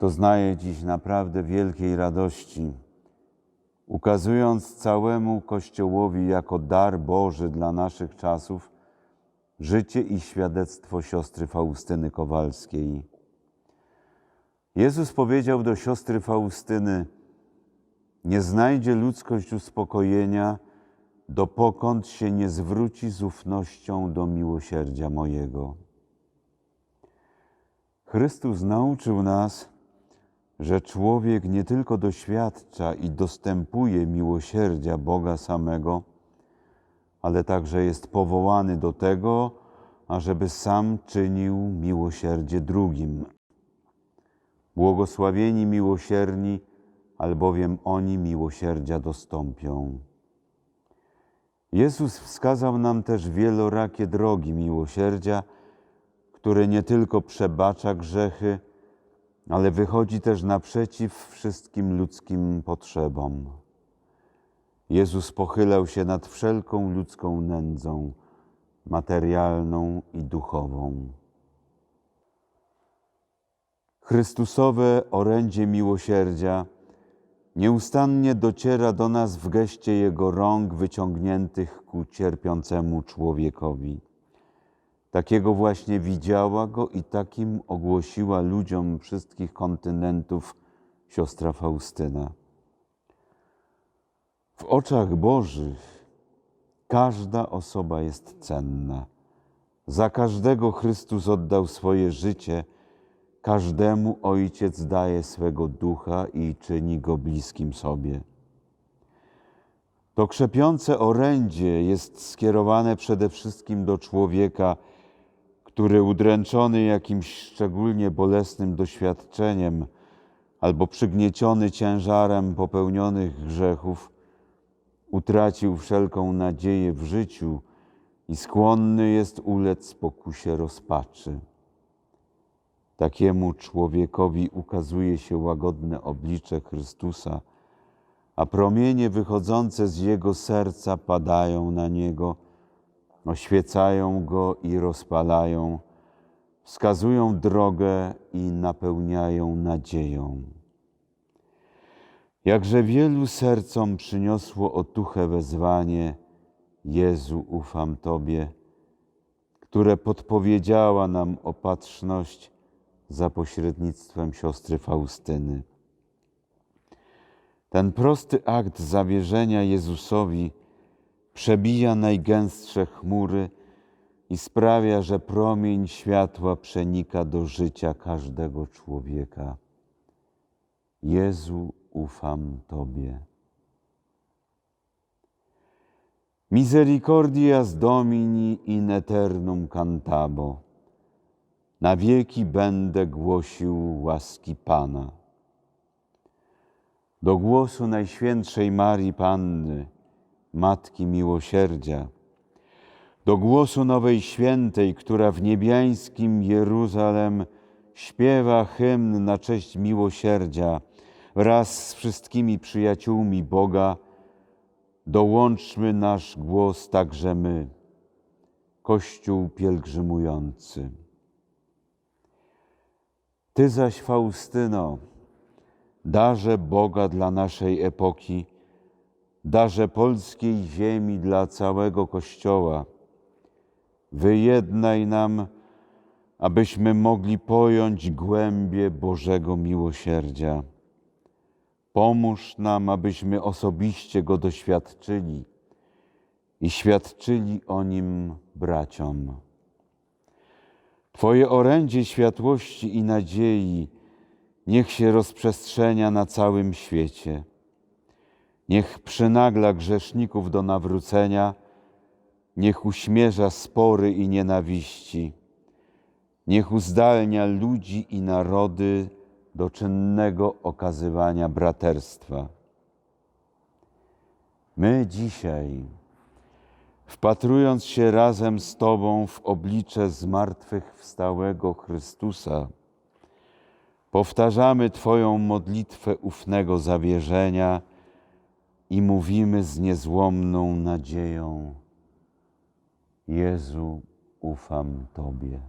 doznaje dziś naprawdę wielkiej radości, ukazując całemu Kościołowi jako dar Boży dla naszych czasów życie i świadectwo siostry Faustyny Kowalskiej. Jezus powiedział do siostry Faustyny: nie znajdzie ludzkość uspokojenia, dopokąd się nie zwróci z ufnością do miłosierdzia mojego. Chrystus nauczył nas, że człowiek nie tylko doświadcza i dostępuje miłosierdzia Boga samego, ale także jest powołany do tego, ażeby sam czynił miłosierdzie drugim. Błogosławieni miłosierni, albowiem oni miłosierdzia dostąpią. Jezus wskazał nam też wielorakie drogi miłosierdzia, które nie tylko przebacza grzechy, ale wychodzi też naprzeciw wszystkim ludzkim potrzebom. Jezus pochylał się nad wszelką ludzką nędzą, materialną i duchową. Chrystusowe orędzie miłosierdzia nieustannie dociera do nas w geście Jego rąk wyciągniętych ku cierpiącemu człowiekowi. Takiego właśnie widziała go i takim ogłosiła ludziom wszystkich kontynentów siostra Faustyna. W oczach Bożych każda osoba jest cenna. Za każdego Chrystus oddał swoje życie, każdemu Ojciec daje swego ducha i czyni go bliskim sobie. To krzepiące orędzie jest skierowane przede wszystkim do człowieka, który udręczony jakimś szczególnie bolesnym doświadczeniem albo przygnieciony ciężarem popełnionych grzechów, utracił wszelką nadzieję w życiu i skłonny jest ulec pokusie rozpaczy. Takiemu człowiekowi ukazuje się łagodne oblicze Chrystusa, a promienie wychodzące z Jego serca padają na Niego, oświecają Go i rozpalają, wskazują drogę i napełniają nadzieją. Jakże wielu sercom przyniosło otuchę wezwanie: Jezu, ufam Tobie, które podpowiedziała nam opatrzność za pośrednictwem siostry Faustyny. Ten prosty akt zawierzenia Jezusowi przebija najgęstsze chmury i sprawia, że promień światła przenika do życia każdego człowieka. Jezu, ufam Tobie. Misericordias Domini in aeternum cantabo. Na wieki będę głosił łaski Pana. Do głosu Najświętszej Marii Panny, Matki Miłosierdzia, do głosu Nowej Świętej, która w niebiańskim Jeruzalem śpiewa hymn na cześć miłosierdzia wraz z wszystkimi przyjaciółmi Boga, dołączmy nasz głos także my, Kościół pielgrzymujący. Ty zaś, Faustyno, darze Boga dla naszej epoki, darze polskiej ziemi dla całego Kościoła, wyjednaj nam, abyśmy mogli pojąć głębię Bożego miłosierdzia. Pomóż nam, abyśmy osobiście go doświadczyli i świadczyli o nim braciom. Twoje orędzie światłości i nadziei niech się rozprzestrzenia na całym świecie. Niech przynagla grzeszników do nawrócenia, niech uśmierza spory i nienawiści. Niech uzdalnia ludzi i narody do czynnego okazywania braterstwa. My dzisiaj, wpatrując się razem z Tobą w oblicze zmartwychwstałego Chrystusa, powtarzamy Twoją modlitwę ufnego zawierzenia i mówimy z niezłomną nadzieją: Jezu, ufam Tobie.